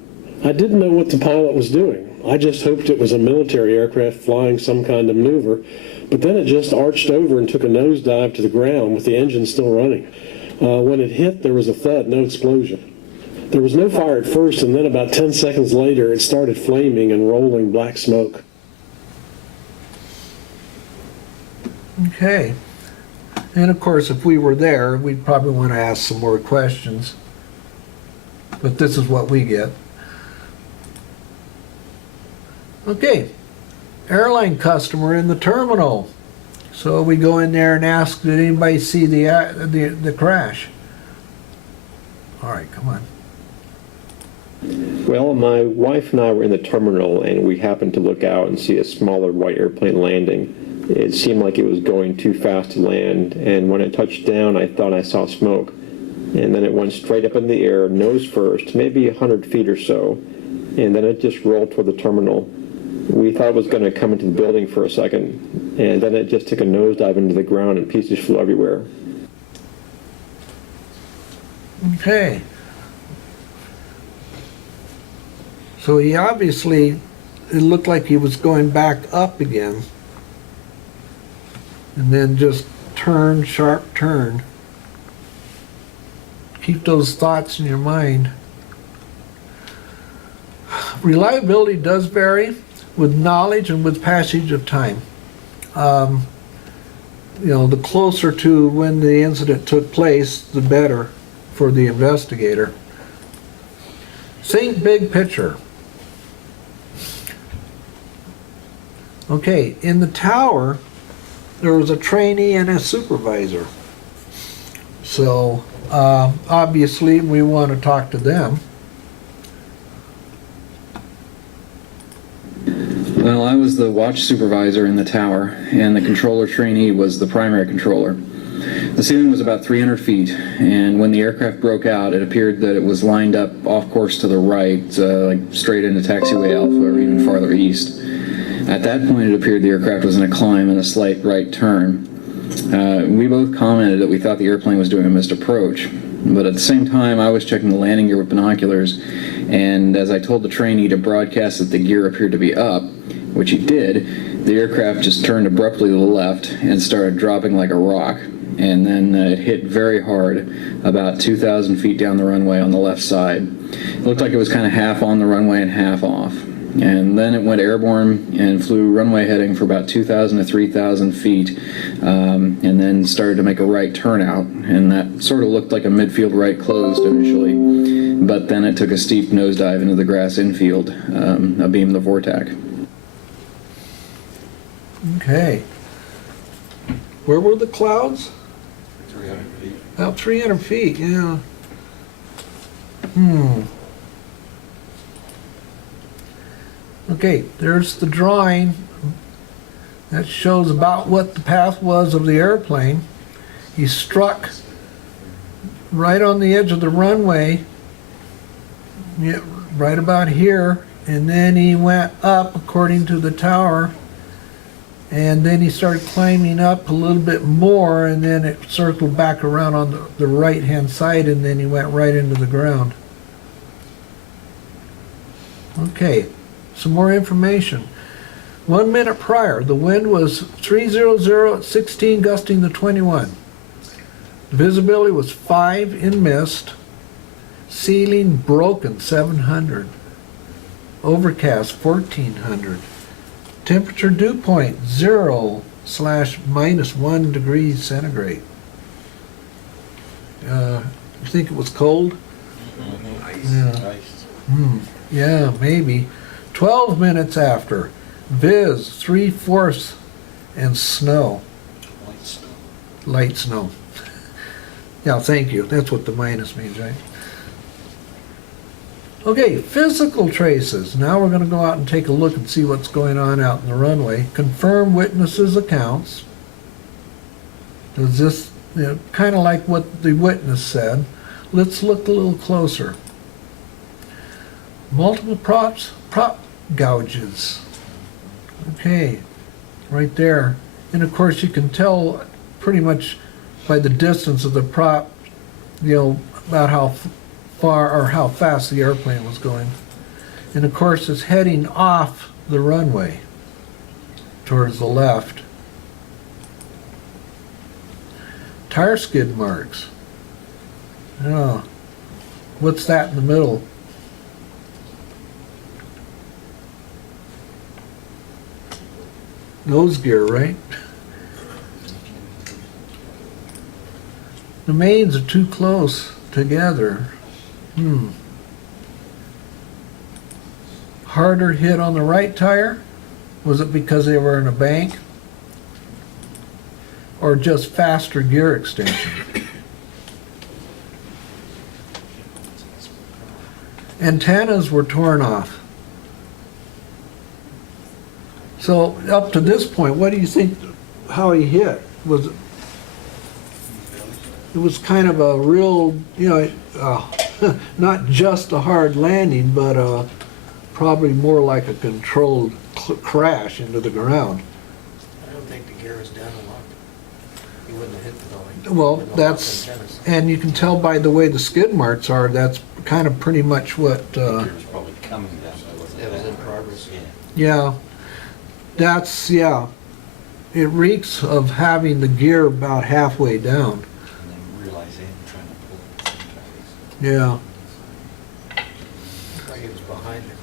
I didn't know what the pilot was doing. I just hoped it was a military aircraft flying some kind of maneuver, but then it just arched over and took a nosedive to the ground with the engine still running. When it hit, there was a thud, no explosion. There was no fire at first, and then about 10 seconds later, it started flaming and rolling black smoke. Okay. And of course, if we were there, we'd probably want to ask some more questions. But this is what we get. Okay. Airline customer in the terminal. So we go in there and ask, did anybody see the crash? All right, come on. Well, my wife and I were in the terminal, and we happened to look out and see a smaller white airplane landing. it seemed like it was going too fast to land, and when it touched down, I thought I saw smoke. And then it went straight up in the air, nose first, maybe 100 feet or so, and then it just rolled toward the terminal. We thought it was going to come into the building for a second, and then it just took a nosedive into the ground and pieces flew everywhere. Okay. So he obviously, it looked like he was going back up again. And then just turn, sharp turn. Keep those thoughts in your mind. Reliability does vary with knowledge and with passage of time. You know, the closer to when the incident took place, the better for the investigator. Think big picture. Okay, in the tower, there was a trainee and a supervisor. So, obviously, we want to talk to them. Well, I was the watch supervisor in the tower, and the controller trainee was the primary controller. The ceiling was about 300 feet, and when the aircraft broke out, it appeared that it was lined up off course to the right, like straight into taxiway Alpha or even farther east. At that point, it appeared the aircraft was in a climb and a slight right turn. We both commented that we thought the airplane was doing a missed approach, but at the same time, I was checking the landing gear with binoculars, and as I told the trainee to broadcast that the gear appeared to be up, which he did, the aircraft just turned abruptly to the left and started dropping like a rock, and then it hit very hard about 2,000 feet down the runway on the left side. It looked like it was kind of half on the runway and half off. And then it went airborne and flew runway heading for about 2,000 to 3,000 feet, and then started to make a right turnout, and that sort of looked like a midfield right closed initially, but then it took a steep nosedive into the grass infield, abeam the Vortac. Okay. Where were the clouds? 300 feet. About 300 feet, yeah. Okay, there's the drawing. That shows about what the path was of the airplane. He struck right on the edge of the runway, yeah, right about here, and then he went up according to the tower, and then he started climbing up a little bit more, and then it circled back around on the right-hand side, and then he went right into the ground. Okay. Some more information. 1 minute prior, the wind was 300 at 16, gusting to 21. Visibility was 5 in mist. Ceiling broken, 700. Overcast, 1400. Temperature dew point, 0/-1 degrees centigrade. You think it was cold? Yeah. Yeah, maybe. 12 minutes after, Viz 3/4 and snow. Light snow. Yeah, thank you. That's what the minus means, right? Okay, physical traces. Now we're going to go out and take a look and see what's going on out in the runway. Confirm witnesses' accounts. Does this, kind of like what the witness said. Let's look a little closer. Multiple prop gouges. Okay, right there. And of course you can tell pretty much by the distance of the prop, about how far or how fast the airplane was going. And of course it's heading off the runway towards the left. Tire skid marks. Oh, what's that in the middle? Nose gear, right? The mains are too close together. Harder hit on the right tire? Was it because they were in a bank? Or just faster gear extension? Antennas were torn off. So up to this point, what do you think how he hit was, it was kind of a real, you know, not just a hard landing, but probably more like a controlled crash into the ground. I don't think the gear is down a lot. He wouldn't have hit the building. Well, With the that's, lock antennas. and you can tell by the way the skid marks are, that's kind of pretty much what, It was probably coming down, but it wasn't. It was in bad. progress. yeah, that's, yeah. It reeks of having the gear about halfway down. And then realizing, trying to pull it sometimes. Yeah. Looks like he was behind it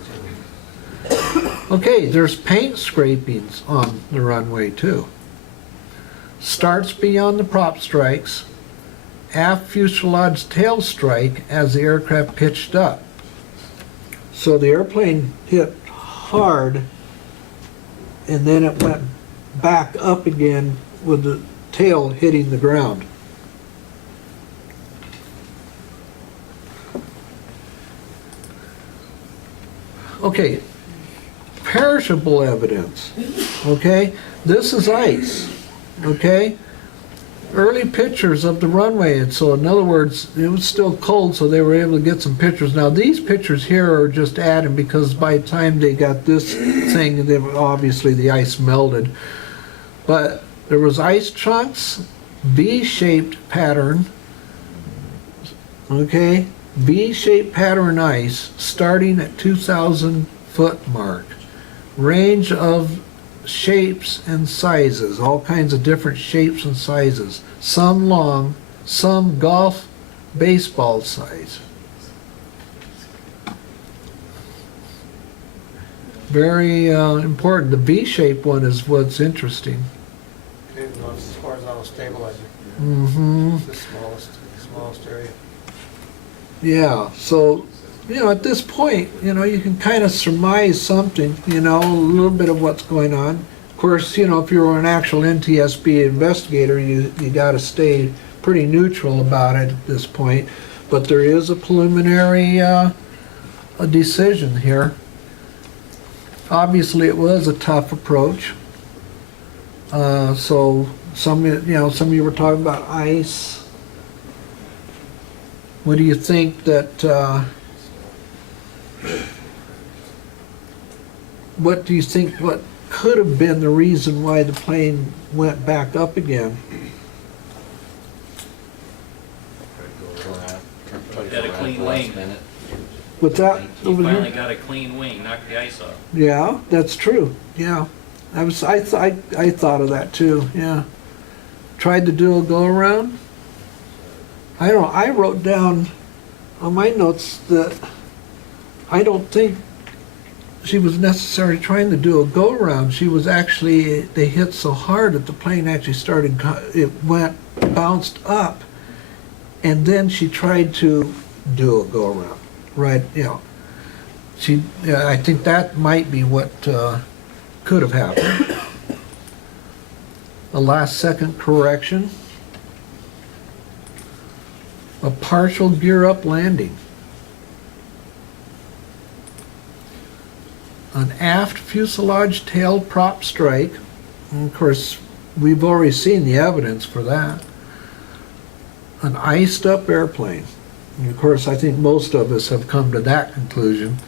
too. Okay, there's paint scrapings on the runway too. Starts beyond the prop strikes, aft fuselage tail strike as the aircraft pitched up. So the airplane hit hard and then it went back up again with the tail hitting the ground. Okay, perishable evidence, okay? This is ice, okay? Early pictures of the runway, and so in other words, it was still cold, so they were able to get some pictures. Now, these pictures here are just added because by the time they got this thing, they were, obviously the ice melted. But there was ice chunks, V-shaped pattern, okay? V-shaped pattern ice starting at 2,000 foot mark. Range of shapes and sizes, all kinds of different shapes and sizes. Some long, some golf baseball size. Very important. The V-shaped one is what's interesting. It was horizontal stabilizer. Mm-hmm. The smallest area. Yeah, so, you know, at this point, you know, you can kind of surmise something, you know, a little bit of what's going on. Of course, you know, if you're an actual NTSB investigator, you got to stay pretty neutral about it at this point. But there is a preliminary a decision here. Obviously, it was a tough approach. So some of you were talking about ice. What do you think that, what do you think what could have been the reason why the plane went back up again? Got a clean wing. With that He over finally here? got a clean wing, knocked the ice off. Yeah, that's true, yeah. I thought of that too, yeah. Tried to do a go-around? I don't know, I wrote down on my notes that I don't think she was necessarily trying to do a go-around. She was actually, they hit so hard that the plane actually started, it bounced up, and then she tried to do a go-around, right, you know. I think that might be what could have happened. A last-second correction. A partial gear-up landing. An aft fuselage tail prop strike. And of course, we've already seen the evidence for that. An iced-up airplane. And of course, I think most of us have come to that conclusion.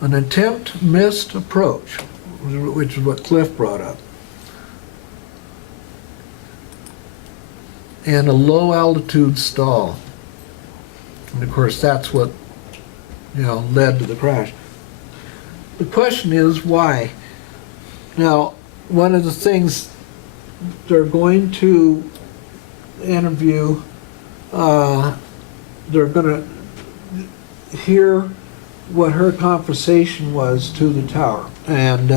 An attempt missed approach, which is what Cliff brought up. And a low altitude stall. And of course, that's what, you know, led to the crash. The question is why? Now, one of the things they're going to interview, they're going to hear what her conversation was to the tower. And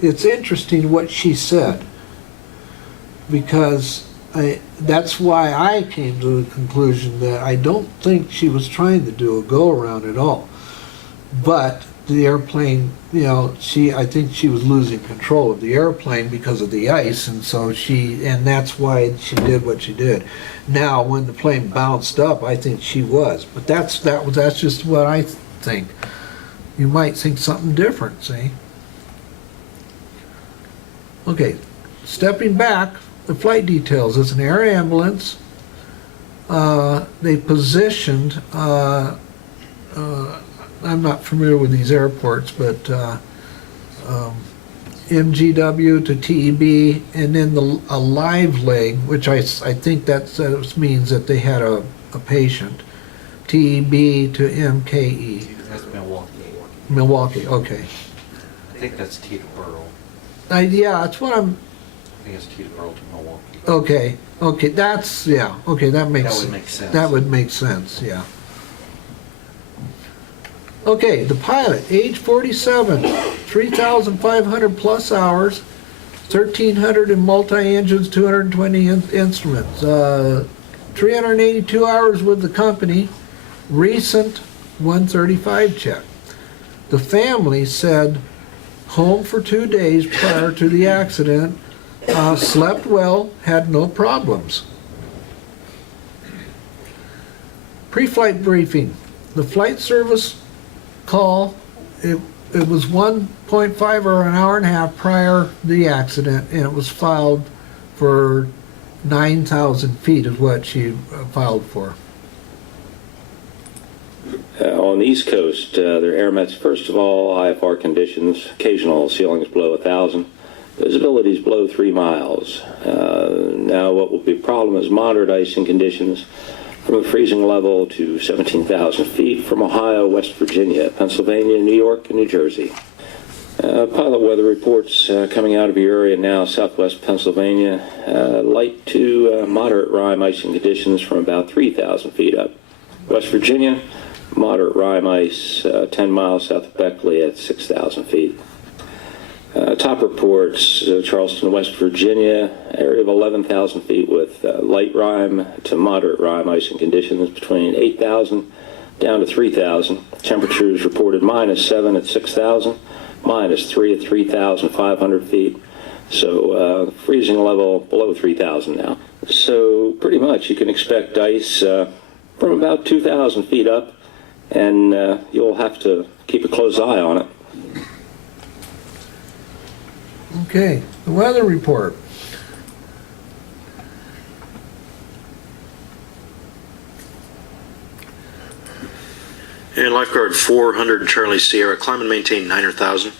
it's interesting what she said, because that's why I came to the conclusion that I don't think she was trying to do a go-around at all. But the airplane, you know, I think she was losing control of the airplane because of the ice, and so and that's why she did what she did. Now, when the plane bounced up, I think she was, but that's just what I think. You might think something different, see? Okay, stepping back, the flight details. It's an air ambulance. They positioned, I'm not familiar with these airports, but MGW to TEB, and then a live leg, which I think that means that they had a patient. TEB to MKE. That's Milwaukee. Milwaukee, okay. I think that's Teterboro. Yeah, that's what I'm, I think it's Teterboro to Milwaukee. okay, that's, yeah, okay, that makes. That would make sense. That would make sense, yeah. Okay, the pilot, age 47, 3,500 plus hours, 1,300 in multi-engines, 220 instruments, 382 hours with the company, recent 135 check. The family said home for 2 days prior to the accident, slept well, had no problems. Pre-flight briefing. The flight service call, it was 1.5 or an hour and a half prior to the accident, and it was filed for 9,000 feet is what she filed for. On the East Coast, their air mets, first of all, IFR conditions, occasional ceilings below 1,000, visibility is below 3 miles. Now what will be a problem is moderate icing conditions from a freezing level to 17,000 feet from Ohio, West Virginia, Pennsylvania, New York, and New Jersey. Pilot weather reports coming out of your area now, southwest Pennsylvania, light to moderate rime icing conditions from about 3,000 feet up. West Virginia, moderate rime ice 10 miles south of Beckley at 6,000 feet. Top reports, Charleston, West Virginia, area of 11,000 feet with light rime to moderate rime icing conditions between 8,000 down to 3,000. Temperatures reported -7 at 6,000, -3 at 3,500 feet. So freezing level below 3,000 now. So pretty much you can expect ice from about 2,000 feet up, and you'll have to keep a close eye on it. Okay, the weather report. And lifeguard 400 Charlie Sierra, climb and maintain 9,000.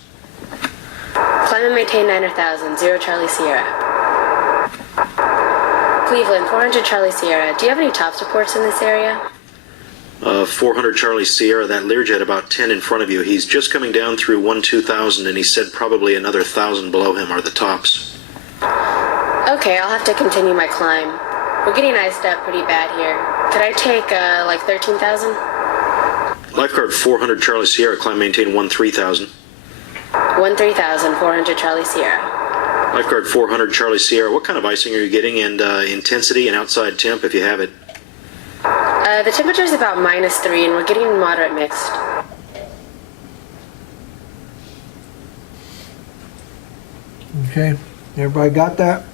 Climb and maintain 9,000, 0 Charlie Sierra. Cleveland, 400 Charlie Sierra. Do you have any top supports in this area? 400 Charlie Sierra, that Learjet about 10 in front of you. He's just coming down through 1-2,000, and he said probably another 1,000 below him are the tops. Okay, I'll have to continue my climb. We're getting iced up pretty bad here. Could I take, like 13,000? Lifeguard 400 Charlie Sierra, climb maintain 13,000. 13,000, 400 Charlie Sierra. Lifeguard 400 Charlie Sierra, what kind of icing are you getting, and intensity and outside temp if you have it? The temperature is about -3, and we're getting moderate mixed. Okay, everybody got that?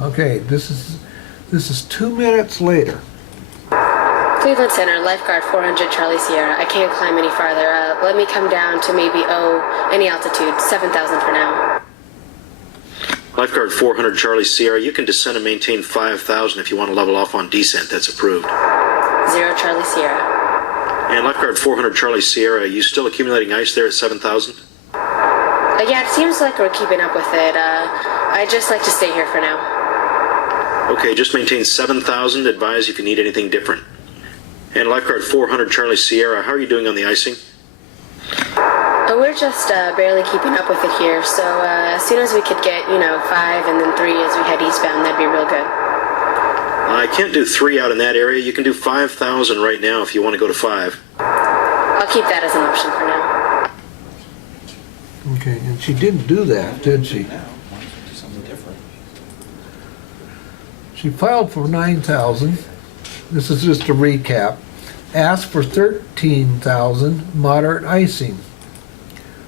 Okay, this is 2 minutes later. Cleveland Center, lifeguard 400 Charlie Sierra. I can't climb any farther. Let me come down to maybe, any altitude, 7,000 for now. Lifeguard 400 Charlie Sierra, you can descend and maintain 5,000 if you want to level off on descent. That's approved. 0 Charlie Sierra. And Lifeguard 400 Charlie Sierra, are you still accumulating ice there at 7,000? Yeah, it seems like we're keeping up with it. I'd just like to stay here for now. Okay, just maintain 7,000. Advise if you need anything different. And Lifeguard 400 Charlie Sierra, how are you doing on the icing? We're just barely keeping up with it here, so as soon as we could get, 5 and then 3 as we head eastbound, that'd be real good. I can't do 3 out in that area. You can do 5,000 right now if you want to go to 5. I'll keep that as an option for now. Okay, and she didn't do that, did she? She filed for 9,000. This is just a recap. Asked for 13,000 moderate icing,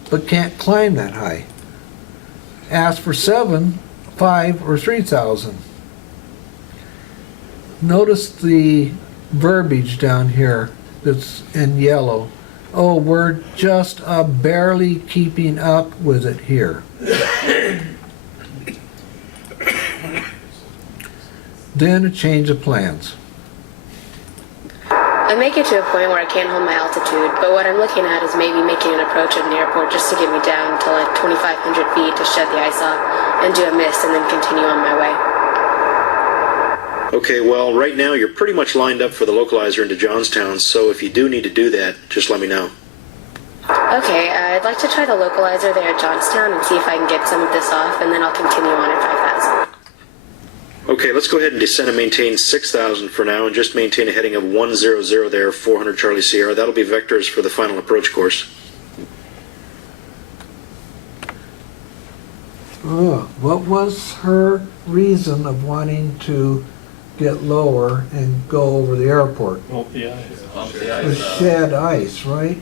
but can't climb that high. Asked for 7, 5, or 3,000. Notice the verbiage down here that's in yellow. Oh, we're just barely keeping up with it here. Then a change of plans. I may get to a point where I can't hold my altitude, but what I'm looking at is maybe making an approach at an airport just to get me down to like 2,500 feet to shed the ice off and do a mist and then continue on my way. Okay, well, right now you're pretty much lined up for the localizer into Johnstown, so if you do need to do that, just let me know. Okay, I'd like to try the localizer there at Johnstown and see if I can get some of this off, and then I'll continue on at 5,000. Okay, let's go ahead and descend and maintain 6,000 for now, and just maintain a heading of 100 there, 400 Charlie Sierra. That'll be vectors for the final approach course. What was her reason of wanting to get lower and go over the airport? To shed ice, right?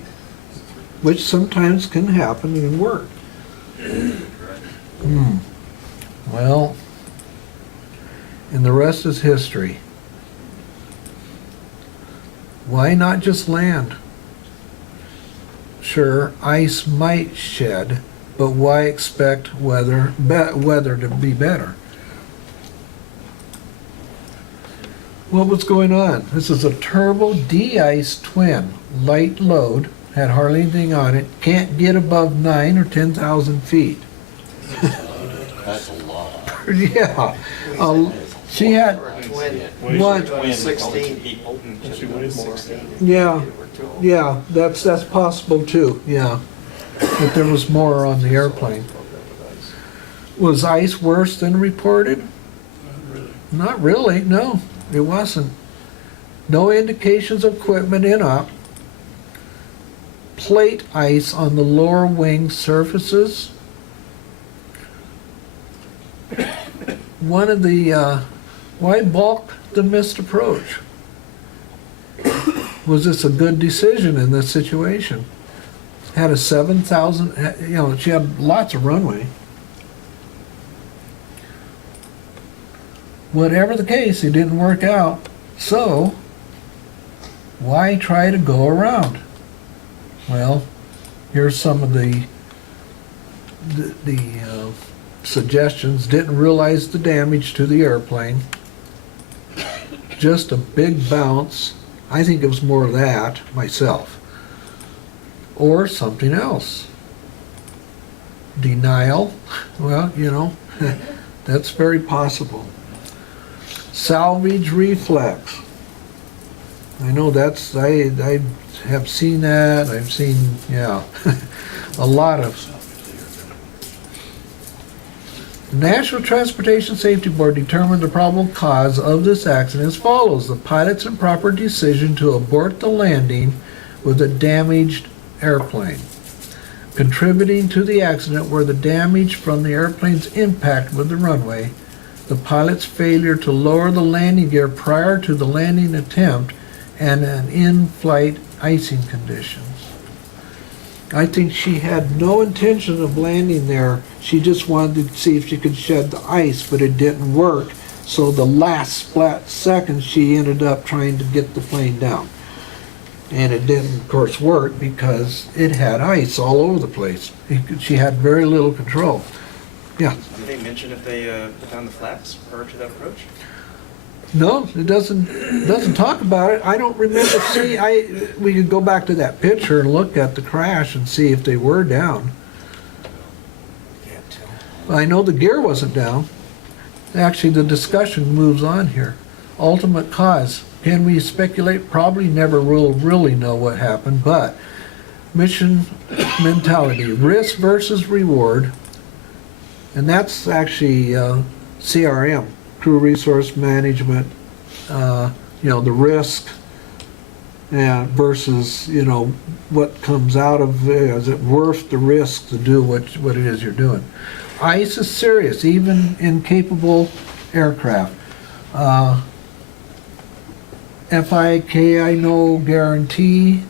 Which sometimes can happen and work. Well, and the rest is history. Why not just land? Sure, ice might shed, but why expect weather to be better? What was going on? This is a turbo de-ice twin, light load, had hardly anything on it, can't get above 9 or 10,000 feet. That's a lot. Yeah. She had one. 16 people. Yeah, that's possible too, yeah. But there was more on the airplane. Was ice worse than reported? Not really, no, it wasn't. No indications of equipment in up. Plate ice on the lower wing surfaces. One of the, why balk the missed approach? Was this a good decision in this situation? Had a 7,000, she had lots of runway. Whatever the case, it didn't work out. So, why try to go around? Well, here's some of the suggestions. Didn't realize the damage to the airplane. Just a big bounce. I think it was more of that myself. Or something else. Denial. Well, that's very possible. Salvage reflex. I know that's, I have seen that. I've seen, a lot of. The National Transportation Safety Board determined the probable cause of this accident as follows. The pilot's improper decision to abort the landing with a damaged airplane. Contributing to the accident were the damage from the airplane's impact with the runway, the pilot's failure to lower the landing gear prior to the landing attempt, and an in-flight icing conditions. I think she had no intention of landing there. She just wanted to see if she could shed the ice, but it didn't work. So the last split second, she ended up trying to get the plane down. And it didn't, of course, work because it had ice all over the place. She had very little control. Yeah. Did they mention if they put down the flaps prior to that approach? No, it doesn't talk about it. I don't remember we could go back to that picture and look at the crash and see if they were down. I know the gear wasn't down. Actually, the discussion moves on here. Ultimate cause. Can we speculate? Probably never will really know what happened, but mission mentality, risk versus reward, and that's actually CRM. Crew resource management, the risk versus, what comes out of it. Is it worth the risk to do what it is you're doing? Ice is serious, even in capable aircraft. FIK, no guarantee.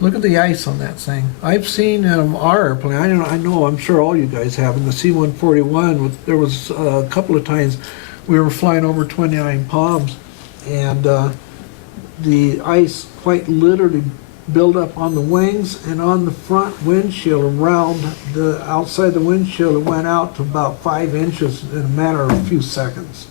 Look at the ice on that thing. I've seen our airplane, I'm sure all you guys have, in the C-141, there was a couple of times we were flying over 29 Palms, and the ice quite literally buildup on the wings and on the front windshield around the, outside the windshield. It went out to about 5 inches in a matter of a few seconds.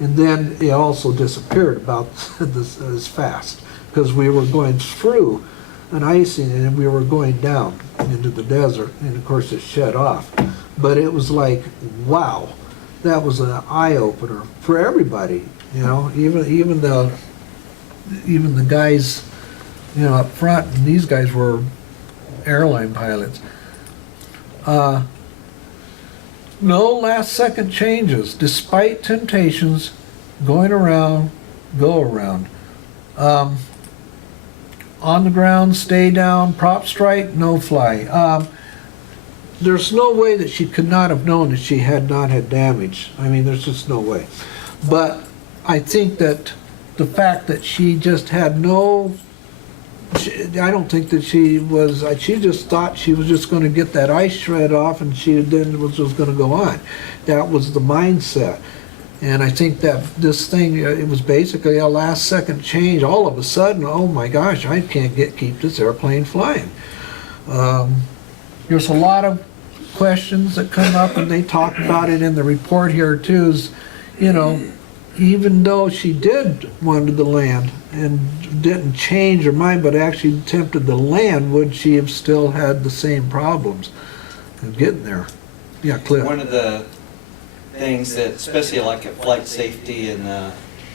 And then it also disappeared about this, as fast, because we were going through an icing and we were going down into the desert, and of course it shut off. But it was like, wow, that was an eye-opener for everybody, you know, even the guys, you know, up front, and these guys were airline pilots. No last second changes, despite temptations, going around, go around. On the ground, stay down, prop strike, no fly. There's no way that she could not have known that she had not had damage. I mean, there's just no way. But I think that the fact that she just had no, I don't think that she was, she just thought she was just going to get that ice shred off and she then was just going to go on. That was the mindset. And I think that this thing, it was basically a last second change. All of a sudden, oh my gosh, I can't keep this airplane flying. There's a lot of questions that come up, and they talk about it in the report here too, is, you know, even though she did wanted to land and didn't change her mind, but actually attempted to land, would she have still had the same problems of getting there? Yeah, Cliff. One of the things that, especially like at flight safety and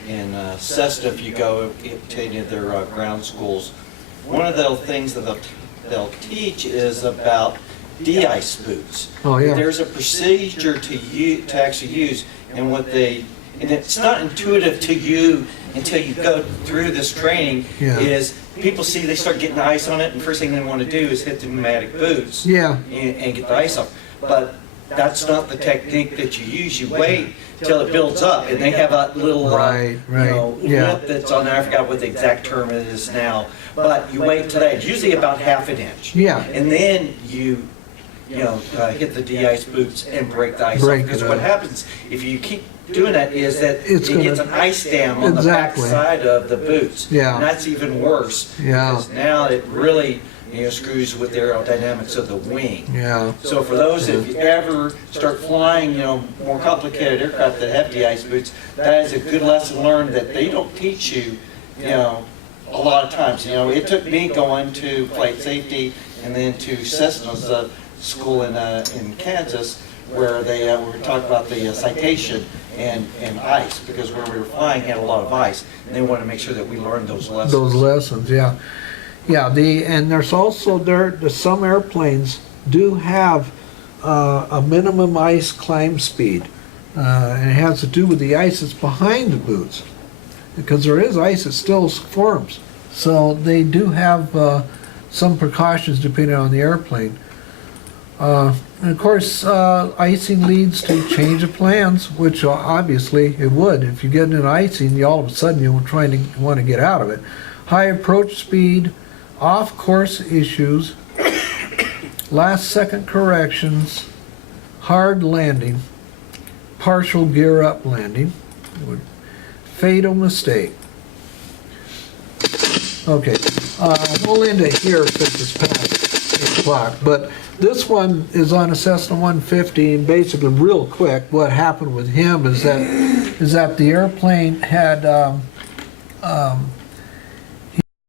in Cessna, if you go to any of their ground schools, one of the things that they'll teach is about de-ice boots. Oh, yeah. There's a procedure to actually use, and and it's not intuitive to you until you go through this training. Yeah. Is people see they start getting ice on it, and first thing they want to do is hit the pneumatic boots. Yeah. And get the ice off. But that's not the technique that you use. You wait till it builds up, and they have a little Right. lip that's on there. I forgot what the exact term it is now. But you wait till that. It's usually about ½ an inch. Yeah. And then you hit the de-ice boots and break the ice off. Break Because it what up. happens if you keep doing that is that It's it gets an ice dam on Exactly. the back side of the boots. Yeah. And that's even worse. Yeah. Because now it really screws with the aerodynamics of the wing. Yeah. So for those, if you ever start flying, more complicated aircraft that have de-ice boots, that is a good lesson learned that they don't teach you, a lot of times. It took me going to flight safety and then to Cessna's school in Kansas, where they were talking about the citation and ice, because where we were flying had a lot of ice, and they wanted to make sure that we learned those lessons. Those lessons, yeah. Yeah, and there's also some airplanes do have a minimum ice climb speed, and it has to do with the ice that's behind the boots, because there is ice that still forms. So they do have some precautions depending on the airplane. And of course, icing leads to change of plans, which obviously it would. If you get in an icing, all of a sudden you're trying to want to get out of it. High approach speed, off-course issues, last-second corrections, hard landing, partial gear-up landing, fatal mistake. Okay, we'll end it here since it's past 8 o'clock, but this one is on a Cessna 150, and basically, real quick, what happened with him is that the airplane had